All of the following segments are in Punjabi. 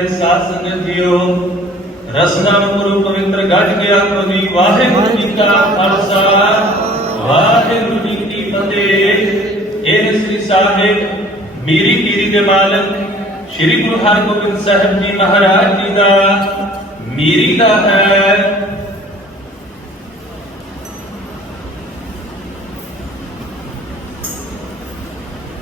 ਪਿਆਰੀ ਸਾਧ ਸੰਗਤ ਜੀਓ ਰਸਨਾ ਗੁਰੂ ਪਵਿੱਤਰ ਗੱਜ ਗਿਆ ਕੋ ਜੀ ਵਾਹਿਗੁਰੂ ਜੀ ਕਾ ਖਾਲਸਾ ਵਾਹਿਗੁਰੂ ਜੀ ਕੀ ਫਤਿਹ ਇਹ ਸ੍ਰੀ ਸਾਹਿਬ ਮੀਰੀ ਕੀਰੀ ਦੇ ਮਾਲਕ ਸ੍ਰੀ ਗੁਰੂ ਹਰਗੋਬਿੰਦ ਸਾਹਿਬ ਜੀ ਮਹਾਰਾਜ ਜੀ ਦਾ ਮੀਰੀ ਦਾ ਹੈ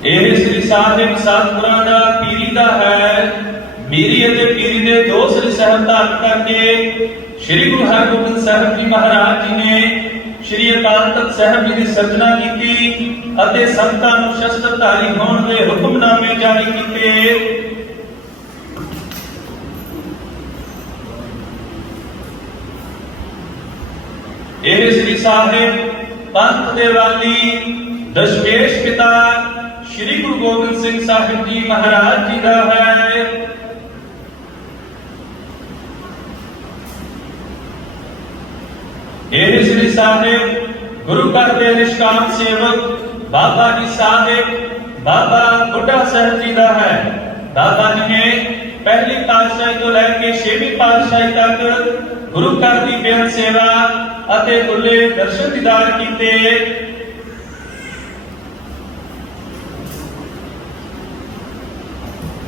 ਇਹ ਸ੍ਰੀ ਸਾਹਿਬ ਸਤਿਗੁਰਾਂ ਦਾ ਪੀਰੀ ਦਾ ਹੈ ਮੀਰੀ ਅਤੇ ਪੀਰੀ ਦੇ ਦੋ ਸ੍ਰੀ ਸਾਹਿਬ ਧਾਰਨ ਕਰਕੇ ਸ੍ਰੀ ਗੁਰੂ ਹਰਗੋਬਿੰਦ ਸਾਹਿਬ ਜੀ ਮਹਾਰਾਜ ਜੀ ਨੇ ਸ੍ਰੀ ਅਕਾਲ ਤਖਤ ਸਾਹਿਬ ਜੀ ਦੀ ਸਿਰਜਣਾ ਕੀਤੀ ਅਤੇ ਸੰਤਾਂ ਨੂੰ ਸ਼ਸਤਰਧਾਰੀ ਹੋਣ ਦੇ ਹੁਕਮਨਾਮੇ ਜਾਰੀ ਕੀਤੇ। ਇਹ ਸ੍ਰੀ ਸਾਹਿਬ ਪੰਥ ਦੇ ਵਾਲੀ ਦਸ਼ਮੇਸ਼ ਪਿਤਾ ਸ੍ਰੀ ਗੁਰੂ ਗੋਬਿੰਦ ਸਿੰਘ ਸਾਹਿਬ ਜੀ ਮਹਾਰਾਜ ਜੀ ਦਾ ਹੈ। ਇਹ ਸ੍ਰੀ ਸਾਹਿਬ ਗੁਰੂ ਘਰ ਦੇ ਨਿਸ਼ਕਾਮ ਸੇਵਕ ਬਾਬਾ ਜੀ ਸਾਹਿਬ ਬਾਬਾ ਬੁੱਢਾ ਸਾਹਿਬ ਜੀ ਦਾ ਹੈ ਬਾਬਾ ਜੀ ਨੇ ਪਹਿਲੀ ਪਾਤਸ਼ਾਹੀ ਤੋਂ ਲੈ ਕੇ ਛੇਵੀਂ ਪਾਤਸ਼ਾਹੀ ਤੱਕ ਗੁਰੂ ਘਰ ਦੀ ਬੇਅੰਤ ਸੇਵਾ ਅਤੇ ਖੁੱਲੇ ਦਰਸ਼ਨ ਦੀਦਾਰ ਕੀਤੇ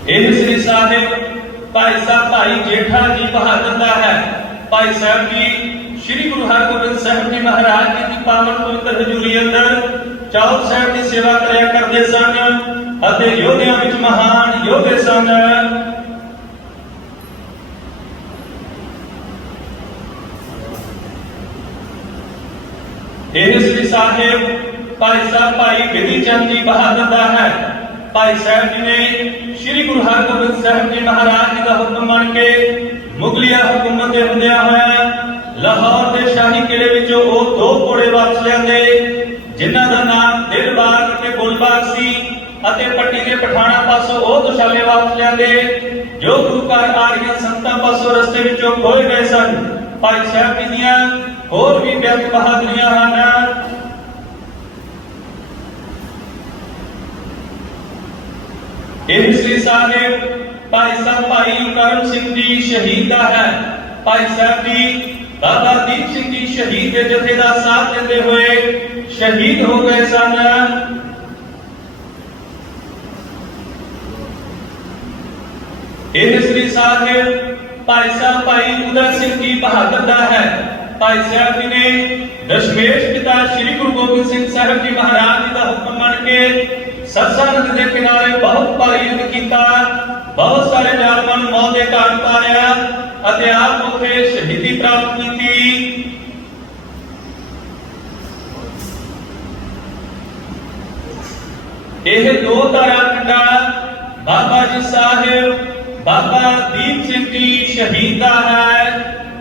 ਇਹ ਸ੍ਰੀ ਸਾਹਿਬ ਭਾਈ ਸਾਹਿਬ ਭਾਈ ਜੇਠਾ ਜੀ ਬਹਾਦਰ ਦਾ ਹੈ ਭਾਈ ਸਾਹਿਬ ਜੀ ਸ੍ਰੀ ਗੁਰੂ ਹਰਗੋਬਿੰਦ ਸਾਹਿਬ ਜੀ ਮਹਾਰਾਜ ਜੀ ਦੀ ਪਾਵਨ ਪਵਿੱਤਰ ਹਜ਼ੂਰੀ ਅੰਦਰ ਚੌਥ ਸਾਹਿਬ ਦੀ ਸੇਵਾ ਕਰਿਆ ਕਰਦੇ ਸਨ ਅਤੇ ਯੋਧਿਆਂ ਵਿੱਚ ਮਹਾਨ ਯੋਧੇ ਸਨ। ਇਹ ਸ੍ਰੀ ਸਾਹਿਬ, ਭਾਈ ਸਾਹਿਬ, ਭਾਈ ਬਿਧੀ ਚੰਦ ਜੀ ਬਹਾਦਰ ਦਾ ਹੈ। ਭਾਈ ਸਾਹਿਬ ਜੀ ਨੇ ਸ੍ਰੀ ਗੁਰੂ ਹਰਗੋਬਿੰਦ ਸਾਹਿਬ ਜੀ ਮਹਾਰਾਜ ਜੀ ਦਾ ਹੁਕਮ ਮੰਨ ਕੇ ਮੁਗਲਿਆ ਹਕੂਮਤ ਦੇ ਹੁੰਦਿਆਂ ਹੋਇਆ ਲਾਹੌਰ ਦੇ ਸ਼ਾਹੀ ਕਿਲੇ ਵਿੱਚੋਂ ਉਹ ਦੋ ਘੋੜੇ ਵਾਪਸ ਲਿਆਂਦੇ, ਜਿਨ੍ਹਾਂ ਦਾ ਨਾਮ ਦਿਲਬਾਗ ਤੇ ਗੁਲਬਾਗ ਸੀ ਅਤੇ ਪੱਟੀ ਦੇ ਪਠਾਣਾ ਪਾਸੋਂ ਉਹ ਦੁਸ਼ਾਲੇ ਵਾਪਸ ਲਿਆਂਦੇ, ਜੋ ਗੁਰੂ ਘਰ ਆ ਰਹੀਆਂ ਸੰਤਾਂ ਪਾਸੋਂ ਰਸਤੇ ਵਿੱਚੋਂ ਖੋਏ ਗਏ ਸਨ। ਭਾਈ ਸਾਹਿਬ ਜੀ ਦੀਆਂ ਹੋਰ ਵੀ ਬੇਅੰਤ ਬਹਾਦਰੀਆਂ ਹਨ। ਇਹ ਸ੍ਰੀ ਸਾਹਿਬ ਭਾਈ ਸਾਹਿਬ ਭਾਈ ਕਰਮ ਸਿੰਘ ਜੀ ਸ਼ਹੀਦ ਹੈ। ਭਾਈ ਸਾਹਿਬ ਜੀ ਬਾਬਾ ਦੀਪ ਸਿੰਘ ਜੀ ਸ਼ਹੀਦ ਦੇ ਜਥੇ ਦਾ ਸਾਥ ਦਿੰਦੇ ਹੋਏ ਸ਼ਹੀਦ ਹੋ ਗਏ ਸਨ। ਇਹ ਸ੍ਰੀ ਸਾਹਿਬ ਭਾਈ ਸਾਹਿਬ, ਭਾਈ ਉਦੈ ਸਿੰਘ ਜੀ ਬਹਾਦਰ ਦਾ ਹੈ। ਭਾਈ ਸਾਹਿਬ ਜੀ ਨੇ ਦਸ਼ਮੇਸ਼ ਪਿਤਾ ਸ੍ਰੀ ਗੁਰੂ ਗੋਬਿੰਦ ਸਿੰਘ ਸਾਹਿਬ ਜੀ ਮਹਾਰਾਜ ਜੀ ਦਾ ਹੁਕਮ ਮੰਨ ਕੇ ਸਰਸਾ ਨਦੀ ਦੇ ਕਿਨਾਰੇ ਬਹੁਤ ਭਾਰੀ ਯੁੱਧ ਕੀਤਾ। ਬਹੁਤ ਸਾਰੇ ਜਾਨਵਰ ਮੌਤ ਦੇ ਘਾਟ ਉਤਾਰਿਆ ਅਤੇ ਆਪ ਉੱਥੇ ਸ਼ਹੀਦੀ ਪ੍ਰਾਪਤ ਕੀਤੀ। ਇਹ ਦੋ ਧਾਰਾ ਪਿੰਡਾਂ, ਬਾਬਾ ਜੀ ਸਾਹਿਬ, ਬਾਬਾ ਦੀਪ ਸਿੰਘ ਜੀ ਸ਼ਹੀਦ ਦਾ ਹੈ।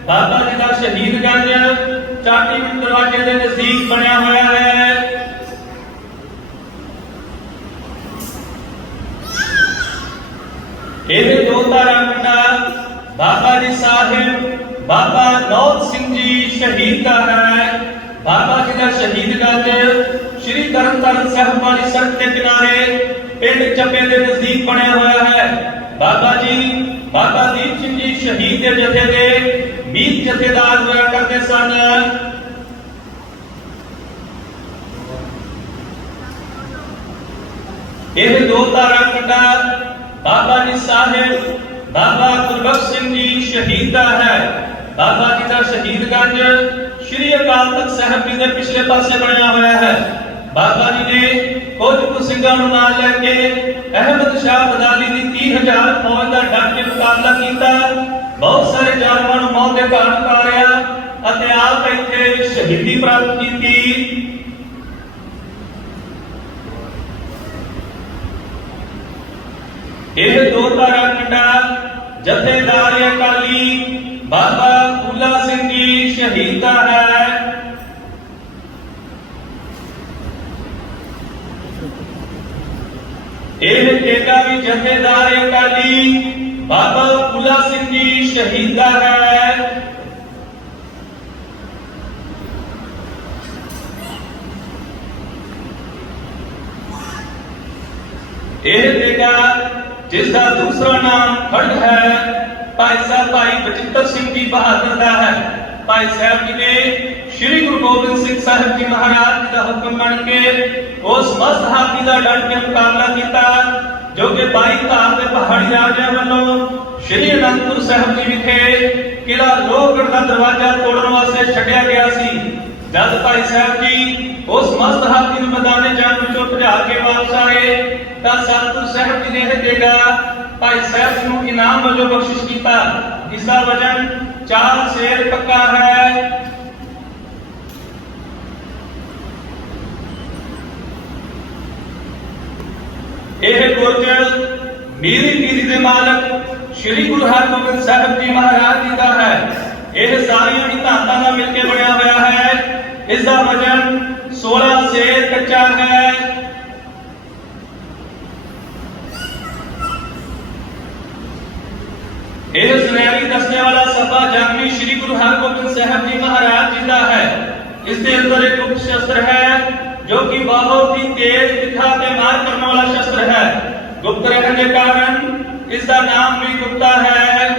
ਬਾਬਾ ਜੀ ਦਾ ਸ਼ਹੀਦ ਸ਼ਹੀਦਗੰਜ ਚਾਟੀ ਦਰਵਾਜ਼ੇ ਦੇ ਨਜ਼ਦੀਕ ਬਣਿਆ ਹੋਇਆ ਹੈ। ਇਹ ਦੋ ਧਾਰਾ ਪਿੰਡਾਂ ਬਾਬਾ ਜੀ ਸਾਹਿਬ, ਬਾਬਾ ਨੌਤ ਸਿੰਘ ਜੀ ਸ਼ਹੀਦ ਦਾ ਹੈ। ਬਾਬਾ ਜੀ ਦਾ ਸ਼ਹੀਦਗੰਜ ਸ਼੍ਰੀ ਤਰਨਤਾਰਨ ਸਾਹਿਬ ਵਾਲੀ ਸੜਕ ਦੇ ਕਿਨਾਰੇ ਪਿੰਡ ਚੱਪੇ ਦੇ ਨਜ਼ਦੀਕ ਬਣਿਆ ਹੋਇਆ ਹੈ। ਬਾਬਾ ਜੀ, ਬਾਬਾ ਦੀਪ ਸਿੰਘ ਜੀ ਸ਼ਹੀਦ ਦੇ ਜਥੇ ਦੇ ਮੀਤ ਜਥੇਦਾਰ ਹੋਇਆ ਕਰਦੇ ਸਨ। ਇਹ ਦੋ ਧਾਰਾ ਪਿੰਡਾਂ ਬਾਬਾ ਜੀ ਸਾਹਿਬ ਬਾਬਾ ਗੁਰਬਖਸ਼ ਸਿੰਘ ਜੀ ਸ਼ਹੀਦ ਦਾ ਹੈ। ਬਾਬਾ ਜੀ ਦਾ ਸ਼ਹੀਦਗੰਜ ਸ਼੍ਰੀ ਅਕਾਲ ਤਖਤ ਸਾਹਿਬ ਜੀ ਦੇ ਪਿਛਲੇ ਪਾਸੇ ਬਣਿਆ ਹੋਇਆ ਹੈ। ਬਾਬਾ ਜੀ ਨੇ ਕੁਝ ਕੁ ਸਿੰਘਾਂ ਨੂੰ ਨਾਲ ਲੈ ਕੇ ਅਹਿਮਦ ਸ਼ਾਹ ਬਦਾਲੀ ਦੀ 30000 ਫੌਜ ਦਾ ਡਟ ਕੇ ਮੁਕਾਬਲਾ ਕੀਤਾ। ਬਹੁਤ ਸਾਰੇ ਜਾਲਮਾਂ ਨੂੰ ਮੌਤ ਦੇ ਘਾਟ ਉਤਾਰਿਆ ਅਤੇ ਆਪ ਇੱਥੇ ਸ਼ਹੀਦੀ ਪ੍ਰਾਪਤ ਕੀਤੀ। ਇਹ ਦੋ ਤਾਰਾ ਪਿੰਡਾ ਜਥੇਦਾਰ ਅਕਾਲੀ ਬਾਬਾ ਫੂਲਾ ਸਿੰਘ ਜੀ ਸ਼ਹੀਦ ਦਾ ਹੈ ਇਹ ਟੇਕਾ ਵੀ ਜਥੇਦਾਰ ਅਕਾਲੀ ਬਾਬਾ ਫੂਲਾ ਸਿੰਘ ਜੀ ਸ਼ਹੀਦ ਦਾ ਹੈ ਇਹ ਟੇਕਾ ਜਿਸ ਦਾ ਦੂਸਰਾ ਨਾਮ ਖੜਗ ਹੈ, ਭਾਈ ਸਾਹਿਬ ਭਾਈ ਬਚਿੱਤਰ ਸਿੰਘ ਜੀ ਬਹਾਦਰ ਦਾ ਹੈ। ਭਾਈ ਸਾਹਿਬ ਜੀ ਨੇ ਸ੍ਰੀ ਗੁਰੂ ਗੋਬਿੰਦ ਸਿੰਘ ਸਾਹਿਬ ਜੀ ਮਹਾਰਾਜ ਜੀ ਦਾ ਹੁਕਮ ਮੰਨ ਕੇ ਉਸ ਮਸਤ ਹਾਥੀ ਦਾ ਡਟ ਕੇ ਮੁਕਾਬਲਾ ਕੀਤਾ, ਜੋ ਕਿ ਬਾਈ ਧਾਰ ਦੇ ਪਹਾੜੀ ਰਾਜਿਆਂ ਵੱਲੋਂ ਸ੍ਰੀ ਅਨੰਦਪੁਰ ਸਾਹਿਬ ਜੀ ਵਿਖੇ ਕਿਲਾ ਲੋਹਗੜ੍ਹ ਦਾ ਦਰਵਾਜ਼ਾ ਤੋੜਨ ਵਾਸਤੇ ਛੱਡਿਆ ਗਿਆ ਸੀ। ਜਦ ਭਾਈ ਸਾਹਿਬ ਜੀ ਉਸ ਮਸਤ ਹਾਥੀ ਨੂੰ ਮੈਦਾਨੇ ਜੰਗ ਵਿੱਚੋਂ ਭਜਾ ਕੇ ਵਾਪਸ ਆਏ ਤਾਂ ਸਤਿਗੁਰ ਸਾਹਿਬ ਜੀ ਨੇ ਇਹ ਦੇਗਾ ਭਾਈ ਸਾਹਿਬ ਜੀ ਨੂੰ ਇਨਾਮ ਵਜੋਂ ਬਖਸ਼ਿਸ਼ ਕੀਤਾ ਇਸ ਦਾ ਵਜਨ ਚਾਰ ਸ਼ੇਰ ਪੱਕਾ ਹੈ ਇਹ ਗੁਰਜ ਮੀਰੀ ਪੀਰੀ ਦੇ ਮਾਲਕ ਸ੍ਰੀ ਗੁਰੂ ਹਰਗੋਬਿੰਦ ਸਾਹਿਬ ਜੀ ਮਹਾਰਾਜ ਜੀ ਦਾ ਹੈ ਇਹ ਸਾਰੀਆਂ ਹੀ ਧਾਤਾਂ ਨਾਲ ਮਿਲ ਕੇ ਬਣਿਆ ਹੋਇਆ ਹੈ ਇਸ ਦਾ ਵਜਨ 16 ਸੇਰ ਕੱਚਾ ਹੈ ਇਹ ਸੁਨਹਿਰੀ ਦਸਨੇ ਵਾਲਾ ਸਭਾ ਜਾਗਨੀ ਸ੍ਰੀ ਗੁਰੂ ਹਰਗੋਬਿੰਦ ਸਾਹਿਬ ਜੀ ਮਹਾਰਾਜ ਜੀ ਦਾ ਹੈ ਇਸ ਦੇ ਅੰਦਰ ਇੱਕ ਗੁਪਤ ਸ਼ਸਤਰ ਹੈ ਜੋ ਕਿ ਬਹੁਤ ਹੀ ਤੇਜ਼ ਤਿੱਖਾ ਤੇ ਮਾਰ ਕਰਨ ਵਾਲਾ ਸ਼ਸਤਰ ਹੈ ਗੁਪਤ ਰਹਿਣ ਦੇ ਕਾਰਨ ਇਸ ਦਾ ਨਾਮ ਵੀ ਗੁਪਤਾ ਹੈ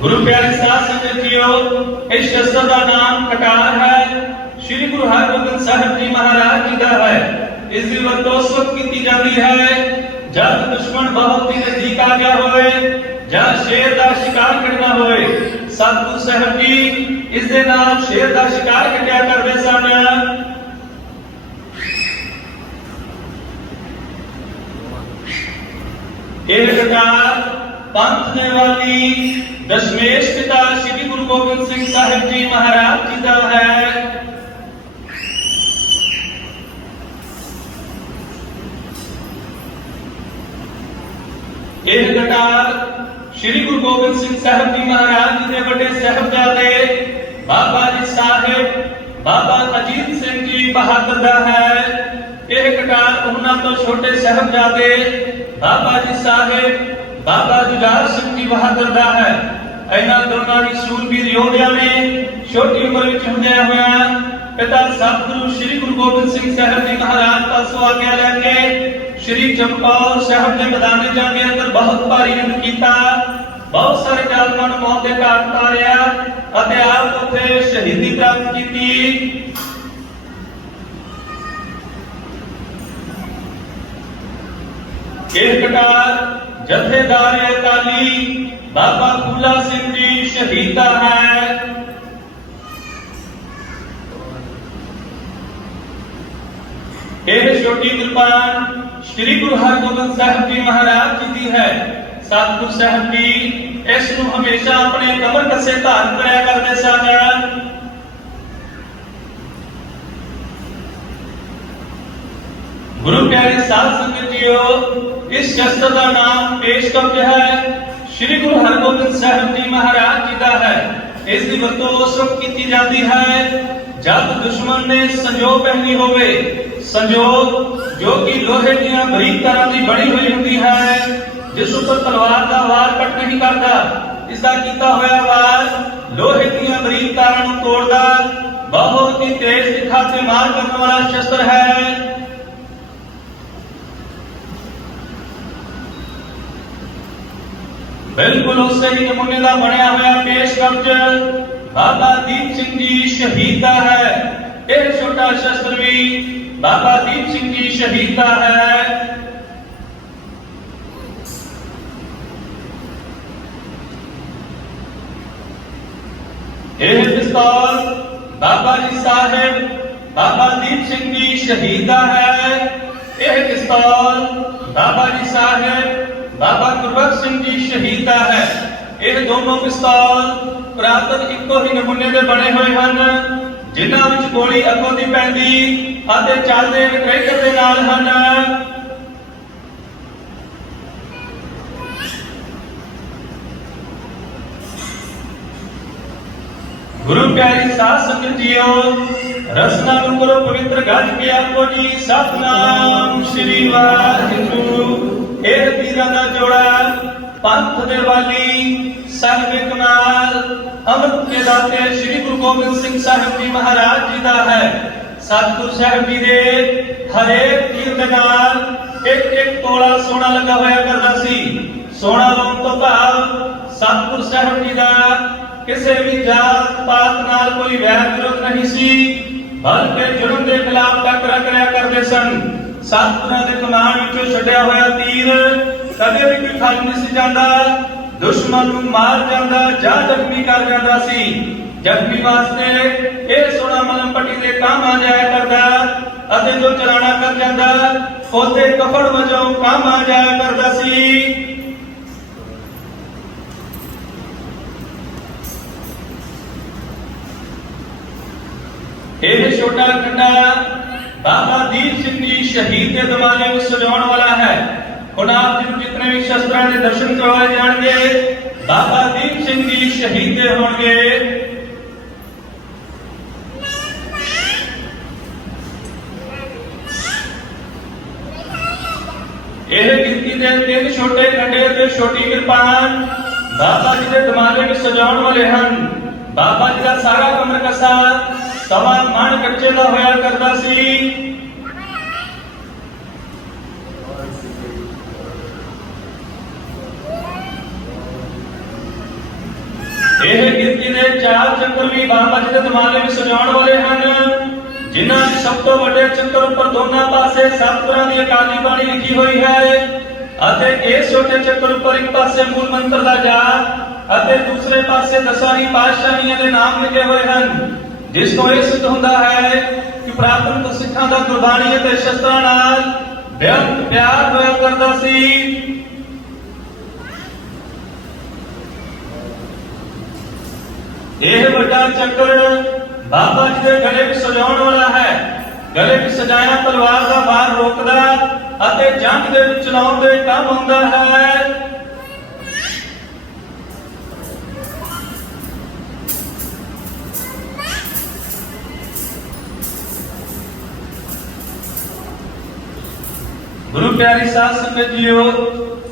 ਗੁਰੂ ਪਿਆਰੇ ਸਾਧ ਸੰਗਤ ਜੀਓ, ਇਸ ਸ਼ਸਤਰ ਦਾ ਨਾਮ ਕਟਾਰ ਹੈ। ਸ੍ਰੀ ਗੁਰੂ ਹਰਗੋਬਿੰਦ ਸਾਹਿਬ ਜੀ ਮਹਾਰਾਜ ਜੀ ਦਾ ਹੈ। ਇਸ ਦੀ ਵਰਤੋਂ ਉਸ ਕੀਤੀ ਜਾਂਦੀ ਹੈ। ਜਦ ਦੁਸ਼ਮਣ ਬਹੁਤ ਹੀ ਨਜ਼ਦੀਕ ਆ ਗਿਆ ਹੋਵੇ, ਜਾਂ ਸ਼ੇਰ ਦਾ ਸ਼ਿਕਾਰ ਕਰਨਾ ਹੋਵੇ, ਸਤਿਗੁਰੂ ਸਾਹਿਬ ਜੀ ਇਸ ਦੇ ਨਾਲ ਸ਼ੇਰ ਦਾ ਸ਼ਿਕਾਰ ਕੱਟਿਆ ਕਰਦੇ ਸਨ। ਇਹ ਕਟਾਰ ਪੰਥ ਦੇ ਵਾਲੀ ਦਸ਼ਮੇਸ਼ ਪਿਤਾ ਸ੍ਰੀ ਗੁਰੂ ਗੋਬਿੰਦ ਸਿੰਘ ਸਾਹਿਬ ਜੀ ਮਹਾਰਾਜ ਜੀ ਦਾ ਹੈ ਇਹ ਕਟਾਰ ਸ੍ਰੀ ਗੁਰੂ ਗੋਬਿੰਦ ਸਿੰਘ ਸਾਹਿਬ ਜੀ ਮਹਾਰਾਜ ਜੀ ਦੇ ਵੱਡੇ ਸਹਿਬਜ਼ਾਦੇ ਬਾਬਾ ਜੀ ਸਾਹਿਬ ਬਾਬਾ ਅਜੀਤ ਸਿੰਘ ਜੀ ਬਹਾਦਰ ਦਾ ਹੈ ਇਹ ਕਟਾਰ ਉਹਨਾਂ ਤੋਂ ਛੋਟੇ ਸਹਿਬਜ਼ਾਦੇ ਬਾਬਾ ਜੀ ਸਾਹਿਬ ਬਾਬਾ ਜੁਝਾਰ ਸਿੰਘ ਜੀ ਬਹਾਦਰ ਦਾ ਹੈ। ਇਹਨਾਂ ਦੋਨਾਂ ਦੀ ਸੂਰਬੀਰ ਯੋਧਿਆਂ ਨੇ ਛੋਟੀ ਉਮਰ ਵਿੱਚ ਹੁੰਦਿਆਂ ਹੋਇਆਂ ਪਿਤਾ ਸਤਿਗੁਰੂ ਸ੍ਰੀ ਗੁਰੂ ਗੋਬਿੰਦ ਸਿੰਘ ਸਾਹਿਬ ਜੀ ਮਹਾਰਾਜ ਪਾਸੋਂ ਆਗਿਆ ਲੈ ਕੇ ਸ੍ਰੀ ਚਮਕੌਰ ਸਾਹਿਬ ਦੇ ਮੈਦਾਨੇ ਜਾ ਅੰਦਰ ਬਹੁਤ ਭਾਰੀ ਯੁੱਧ ਕੀਤਾ। ਬਹੁਤ ਸਾਰੇ ਜ਼ਾਲਮਾਂ ਨੂੰ ਮੌਤ ਦੇ ਘਾਟ ਉਤਾਰਿਆ ਅਤੇ ਆਪ ਉੱਥੇ ਸ਼ਹੀਦੀ ਪ੍ਰਾਪਤ ਕੀਤੀ। ਇਹ ਕਟਾਰ ਜਥੇਦਾਰ ਅਕਾਲੀ ਬਾਬਾ ਫੂਲਾ ਸਿੰਘ ਜੀ ਸ਼ਹੀਦਾ ਹੈ ਇਹ ਛੋਟੀ ਕਿਰਪਾਨ ਸ੍ਰੀ ਗੁਰੂ ਹਰਗੋਬਿੰਦ ਸਾਹਿਬ ਜੀ ਮਹਾਰਾਜ ਜੀ ਦੀ ਹੈ ਸਤਿਗੁਰ ਸਾਹਿਬ ਜੀ ਇਸ ਨੂੰ ਹਮੇਸ਼ਾ ਆਪਣੇ ਕਮਰ ਕੱਸੇ ਧਾਰਨ ਕਰਿਆ ਕਰਦੇ ਸਨ ਗੁਰੂ ਪਿਆਰੇ ਸਾਧ ਸੰਗਤ ਜੀਓ, ਇਸ ਸ਼ਸਤਰ ਦਾ ਨਾਮ ਪੇਸ਼ ਕਬਜ ਹੈ ਸ੍ਰੀ ਗੁਰੂ ਹਰਗੋਬਿੰਦ ਸਾਹਿਬ ਜੀ ਮਹਾਰਾਜ ਜੀ ਦਾ ਹੈ। ਇਸ ਦੀ ਵਰਤੋਂ ਉਸ ਵਕਤ ਕੀਤੀ ਜਾਂਦੀ ਹੈ, ਜਦ ਦੁਸ਼ਮਣ ਨੇ ਸੰਜੋਗ ਪਹਿਨੀ ਹੋਵੇ। ਸੰਜੋਗ ਜੋ ਕਿ ਲੋਹੇ ਦੀਆਂ ਬਰੀਕ ਤਰ੍ਹਾਂ ਦੀ ਬਣੀ ਹੋਈ ਹੁੰਦੀ ਹੈ, ਜਿਸ ਉੱਪਰ ਤਲਵਾਰ ਦਾ ਵਾਰ ਕੱਟ ਨਹੀਂ ਕਰਦਾ। ਇਸ ਦਾ ਕੀਤਾ ਹੋਇਆ ਵਾਰ ਲੋਹੇ ਦੀਆਂ ਬਰੀਕ ਤਾਰਾਂ ਨੂੰ ਤੋੜਦਾ। ਬਹੁਤ ਹੀ ਤੇਜ਼ ਤਿੱਖਾ ਤੇ ਮਾਰ ਕਰਨ ਵਾਲਾ ਸ਼ਸਤਰ ਹੈ। ਬਿਲਕੁਲ ਉਸੇ ਹੀ ਨਮੂਨੇ ਦਾ ਬਣਿਆ ਹੋਇਆ ਪੇਸ਼ ਕਬਜ ਬਾਬਾ ਦੀਪ ਸਿੰਘ ਜੀ ਸ਼ਹੀਦ ਦਾ ਹੈ ਇਹ ਛੋਟਾ ਸ਼ਸਤਰ ਵੀ ਬਾਬਾ ਦੀਪ ਸਿੰਘ ਜੀ ਸ਼ਹੀਦ ਦਾ ਹੈ ਇਹ ਪਿਸਤੌਲ ਬਾਬਾ ਜੀ ਸਾਹਿਬ ਬਾਬਾ ਦੀਪ ਸਿੰਘ ਜੀ ਸ਼ਹੀਦ ਦਾ ਹੈ ਇਹ ਪਿਸਤੌਲ ਬਾਬਾ ਜੀ ਗੁਰਬਖਸ਼ ਸਿੰਘ ਜੀ ਸ਼ਹੀਦ ਹੈ। ਇਹ ਦੋਨੋਂ ਪਿਸਤੌਲ ਪ੍ਰਾਪਤ ਇੱਕੋ ਹੀ ਨਮੂਨੇ ਦੇ ਬਣੇ ਹੋਏ ਹਨ, ਜਿਨ੍ਹਾਂ ਵਿੱਚ ਗੋਲੀ ਅੱਗੋਂ ਦੀ ਪੈਂਦੀ, ਅਤੇ ਚੱਲਦੇ ਟਰੈਕਟਰ ਦੇ ਨਾਲ ਹਨ। ਗੁਰੂ ਪਿਆਰੀ ਸਾਧ ਸੰਗਤ ਜੀਓ, ਰਸਨਾ ਨੂੰ ਕਰੋ ਪਵਿੱਤਰ ਗੱਜ ਕੇ ਆਪੋ ਜੀ, ਸਤਨਾਮ ਸ੍ਰੀ ਵਾਹਿਗੁਰੂ। ਇਹ ਪੀਰਾਂ ਦਾ ਜੋੜਾ ਪੰਥ ਦੇ ਵਾਲੀ ਸਾਹਿਬ ਕਮਾਲ ਅੰਮ੍ਰਿਤ ਦੇ ਦਾਤੇ ਸ੍ਰੀ ਗੁਰੂ ਗੋਬਿੰਦ ਸਿੰਘ ਸਾਹਿਬ ਜੀ ਮਹਾਰਾਜ ਜੀ ਦਾ ਹੈ। ਸਤਿਗੁਰ ਸਾਹਿਬ ਜੀ ਦੇ ਹਰੇਕ ਤੀਰ ਦੇ ਨਾਲ ਇੱਕ ਇੱਕ ਤੋਲਾ ਸੋਨਾ ਲੱਗਾ ਹੋਇਆ ਕਰਦਾ ਸੀ। ਸੋਨਾ ਲਾਉਣ ਤੋਂ ਭਾਵ ਸਤਿਗੁਰ ਸਾਹਿਬ ਜੀ ਦਾ ਕਿਸੇ ਵੀ ਜਾਤ ਪਾਤ ਨਾਲ ਕੋਈ ਵੈਰ ਵਿਰੋਧ ਨਹੀਂ ਸੀ, ਬਲਕਿ ਜੁਰਮ ਦੇ ਖਿਲਾਫ ਟੱਕਰਾ ਕਰਿਆ ਕਰਦੇ ਸਨ। ਸਤਿਗੁਰਾਂ ਦੇ ਕਮਾਨ ਵਿੱਚੋਂ ਛੱਡਿਆ ਹੋਇਆ ਤੀਰ, ਕਦੇ ਵੀ ਕੋਈ ਖਾਲੀ ਨਹੀਂ ਸੀ ਜਾਂਦਾ। ਦੁਸ਼ਮਣ ਨੂੰ ਮਾਰ ਜਾਂਦਾ, ਜਾਂ ਜ਼ਖਮੀ ਕਰ ਜਾਂਦਾ ਸੀ। ਜ਼ਖਮੀ ਵਾਸਤੇ ਇਹ ਸੋਨਾ ਮਲਮ ਪੱਟੀ ਦੇ ਕੰਮ ਆ ਜਾਇਆ ਕਰਦਾ ਅਤੇ ਜੋ ਚਲਾਣਾ ਕਰ ਜਾਂਦਾ, ਉਹਦੇ ਕਫੜ ਵਜੋਂ ਕੰਮ ਆ ਜਾਇਆ ਕਰਦਾ ਸੀ। ਇਹ ਛੋਟਾ ਕੰਡਾ ਬਾਬਾ ਦੀਪ ਸਿੰਘ ਜੀ ਸ਼ਹੀਦ ਦੇ ਦਿਮਾਗੇ ਵਿੱਚ ਸਜਾਉਣ ਵਾਲਾ ਹੈ ਹੁਣ ਆਪ ਜੀ ਨੂੰ ਜਿਤਨੇ ਵੀ ਸ਼ਸਤਰਾਂ ਦੇ ਦਰਸ਼ਨ ਕਰਵਾਏ ਜਾਣਗੇ ਬਾਬਾ ਦੀਪ ਸਿੰਘ ਜੀ ਸ਼ਹੀਦ ਦੇ ਹੋਣਗੇ ਇਹ ਗਿਣਤੀ ਦੇ ਤਿੰਨ ਛੋਟੇ ਕੰਡੇ ਤੇ ਛੋਟੀ ਕਿਰਪਾਨ ਬਾਬਾ ਜੀ ਦੇ ਦਿਮਾਗੇ ਵਿੱਚ ਸਜਾਉਣ ਵਾਲੇ ਹਨ ਬਾਬਾ ਜੀ ਦਾ ਸਾਰਾ ਕਮਰ ਕਸਾ ਸਮਾਂ ਮਨ ਕੱਚੇ ਦਾ ਹੋਇਆ ਕਰਦਾ ਸੀ। ਇਹ ਗਿਣਤੀ ਦੇ ਚਾਰ ਚੱਕਰ ਵੀ ਬਾਬਾ ਜੀ ਦੇ ਦਿਮਾਗੇ ਵਿੱਚ ਸਜਾਉਣ ਵਾਲੇ ਹਨ, ਜਿਨ੍ਹਾਂ ਦੇ ਸਭ ਤੋਂ ਵੱਡੇ ਚੱਕਰ ਉੱਪਰ ਦੋਨਾਂ ਪਾਸੇ ਸੱਤ ਤਰ੍ਹਾਂ ਦੀ ਅਕਾਲੀ ਬਾਣੀ ਲਿਖੀ ਹੋਈ ਹੈ ਅਤੇ ਇਸ ਛੋਟੇ ਚੱਕਰ ਉੱਪਰ ਇੱਕ ਪਾਸੇ ਮੂਲ ਮੰਤਰ ਦਾ ਜਾਪ ਅਤੇ ਦੂਸਰੇ ਪਾਸੇ ਦਸਾਂ ਹੀ ਪਾਤਸ਼ਾਹੀਆਂ ਦੇ ਨਾਮ ਲਿਖੇ ਹੋਏ ਹਨ। ਜਿਸ ਤੋਂ ਇਹ ਸਿੱਧ ਹੁੰਦਾ ਹੈ ਕਿ ਪ੍ਰਾਪਤ ਸਿੱਖਾਂ ਦਾ ਗੁਰਬਾਣੀ ਅਤੇ ਸ਼ਸਤਰਾਂ ਨਾਲ ਬੇਅੰਤ ਪਿਆਰ ਹੋਇਆ ਕਰਦਾ ਸੀ। ਇਹ ਵੱਡਾ ਚੱਕਰ ਬਾਬਾ ਜੀ ਦੇ ਗਲੇ ਵਿੱਚ ਸਜਾਉਣ ਵਾਲਾ ਹੈ। ਗਲੇ ਵਿੱਚ ਸਜਾਇਆ ਤਲਵਾਰ ਦਾ ਵਾਰ ਰੋਕਦਾ ਅਤੇ ਜੰਗ ਦੇ ਵਿੱਚ ਚਲਾਉਣ ਦੇ ਕੰਮ ਹੁੰਦਾ ਹੈ। ਗੁਰੂ ਪਿਆਰੀ ਸਾਧ ਸੰਗਤ ਜੀਓ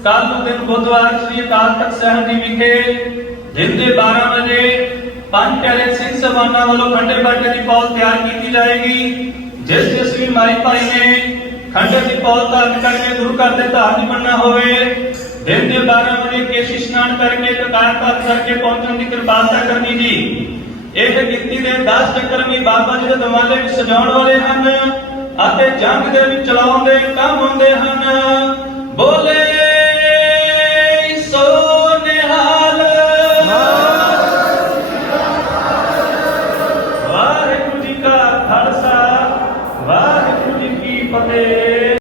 ਕੱਲ ਨੂੰ ਦਿਨ ਬੁੱਧਵਾਰ ਸ੍ਰੀ ਅਕਾਲ ਤਖਤ ਸਾਹਿਬ ਜੀ ਵਿਖੇ ਦਿਨ ਦੇ 12 ਵਜੇ ਪੰਜ ਪਿਆਰੇ ਸਿੰਘ ਸਭਾਨਾ ਵੱਲੋਂ ਖੰਡੇ ਬਾਟੇ ਦੀ ਪੌਲ ਤਿਆਰ ਕੀਤੀ ਜਾਏਗੀ, ਜਿਸ ਜਿਸ ਵੀ ਮਾਈ ਭਾਈ ਨੇ ਖੰਡੇ ਦੀ ਪੌਲ ਧਾਰਨ ਕਰਕੇ ਗੁਰੂ ਘਰ ਦੇ ਧਾਰਨੀ ਬਣਨਾ ਹੋਵੇ। ਦਿਨ ਦੇ 12 ਵਜੇ ਕੇਸ਼ੀ ਇਸ਼ਨਾਨ ਕਰਕੇ ਕਕਾਰ ਪਾਤ ਕਰਕੇ ਪਹੁੰਚਣ ਦੀ ਕਿਰਪਾਲਤਾ ਕਰਨੀ ਜੀ। ਇਹ ਗਿਣਤੀ ਦੇ 10 ਚੱਕਰ ਵੀ ਬਾਬਾ ਜੀ ਦੇ ਦਿਵਾਲੇ ਵਿੱਚ ਸਜਾਉਣ ਵਾਲੇ ਹਨ। ਅਤੇ ਜੰਗ ਦੇ ਵਿੱਚ ਚਲਾਉਂਦੇ ਕੰਮ ਹੁੰਦੇ ਹਨ। ਬੋਲੇ